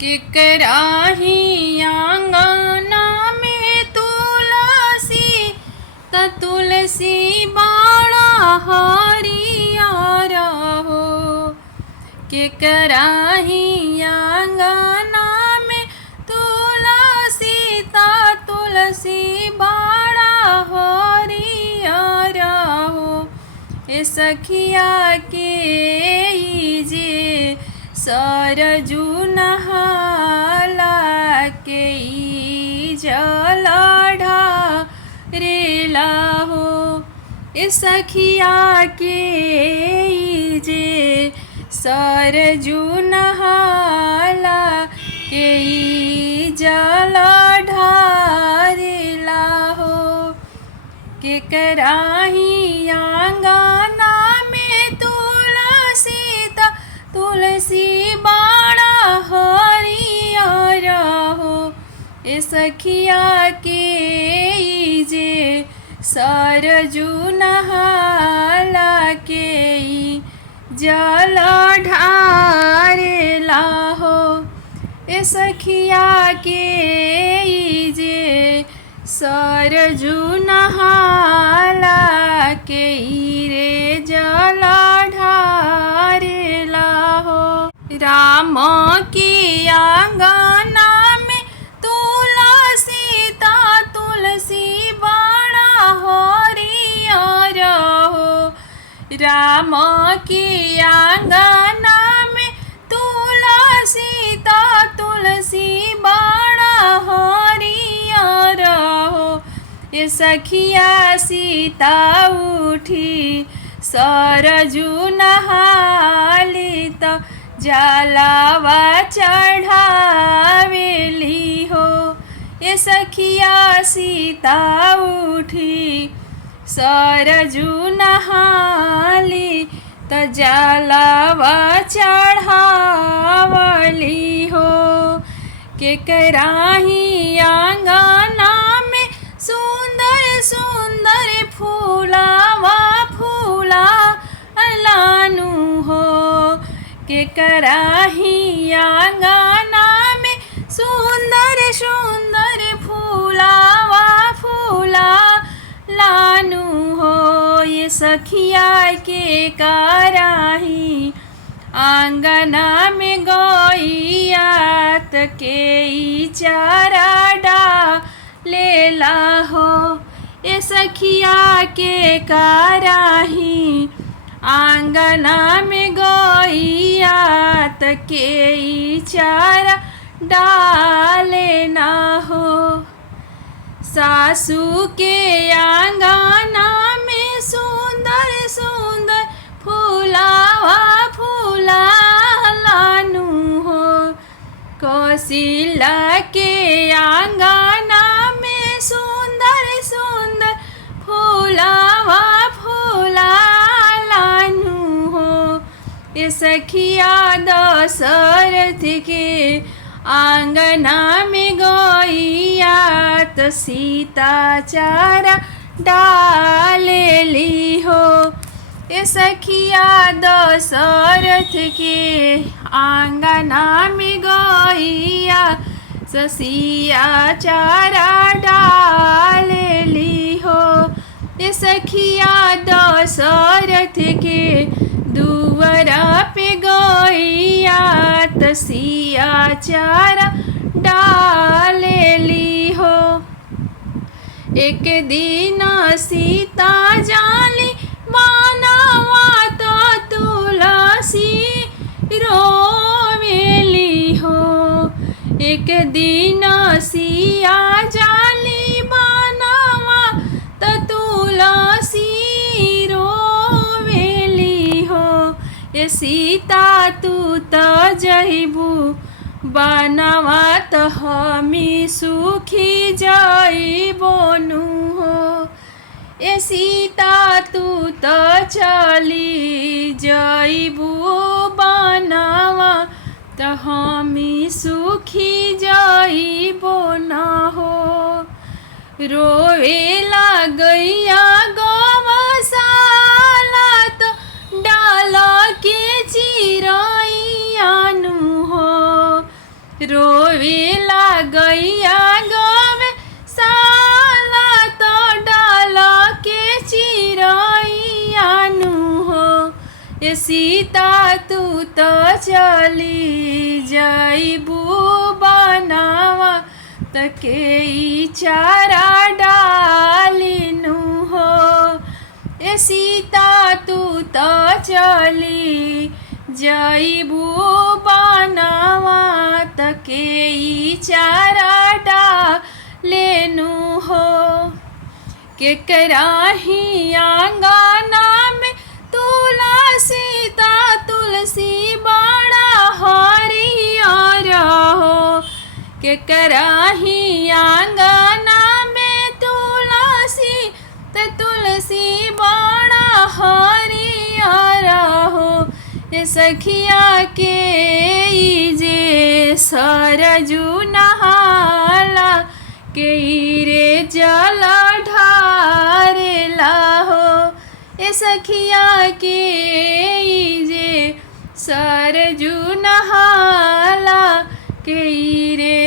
केकराही आंगना में तुलसी त तुलसी बाड़ा हरियर हो। केकराही आंगना में तुलसी त तुलसी बाड़ा हरियर हो। ए सखिया के जे सरजू नहाला के जल ढारेला हो। ए सखिया के जे सरजू नहाला के जल ढारेला हो। केकराही आंगना में तुलसी त तुलसी बाड़ा हरियर हो। ए सखिया के जे सरजू नहाला के जल ढारेला हो। ए सखिया के जे सरजू नहाला के रे जल ढारेला हो। राम के आंगना में तुलसी त तुलसी बाड़ा हरियर हो। राम के आंगना में तुलसी त तुलसी बाड़ा हरियर हो। ए सखिया सीता उठी सरजू नहाली त जलावा चढ़ावेली हो। ए सखिया सीता उठी सरजू नहाली त जलावा चढ़ावली हो। केकराही आंगना में सुंदर सुंदर फूलावा फूला लानू हो। केकराही आंगना में सुंदर सुंदर फूलावा फूला लानू हो। ये सखिया के कराही आंगना में गैया त के चारा डालेला हो। ए सखिया के कराही आंगना में गैया त के चारा डालेना हो। सासू के आंगना में सुंदर सुंदर फूलावा फूला लानू हो। कौशिला के आंगना में सुंदर सुंदर फूलावा फूला लानू हो। ए सखिया दशरथ के आंगना में गैया त सीता चारा डालेली हो। ए सखिया दशरथ के आंगना में गैया ससिया चारा डालेली हो। ए सखिया दशरथ के दुआरा पे गैया तसिया चारा डालेली हो। एक दिन सीता जाली मानवा तो तुलसी रोवेली हो। एक दिन सिया जाली मानवा तो तुलसी रोवेली हो। ए सीता तू त जइबू बनवा त हमी सुखी जइबोनु हो। ए सीता तू त चली जइबू बनवा त हमी सुखी जइबो न हो। रोवेला गैया गौशाला त डाल के चिरैयानु हो। रोवेला गैया गवे साला तो डाल के चिरैयानु हो। ए सीता तू तो चली जाइबू बनावा तके चारा डालिनु हो। ए सीता तू तो चली जाइबू बनावा तके चारा डालेनु हो। केकरा ही आंगना में तुलसी ता तुलसी बड़ा हरियर हो। केकरा ही आंगना में तुलसी त तुलसी बड़ा हरियर हो। ए सखिया के जे सरजू नहाला के रे जल ढारेला हो। ए सखिया के जे सरजू नहाला के रे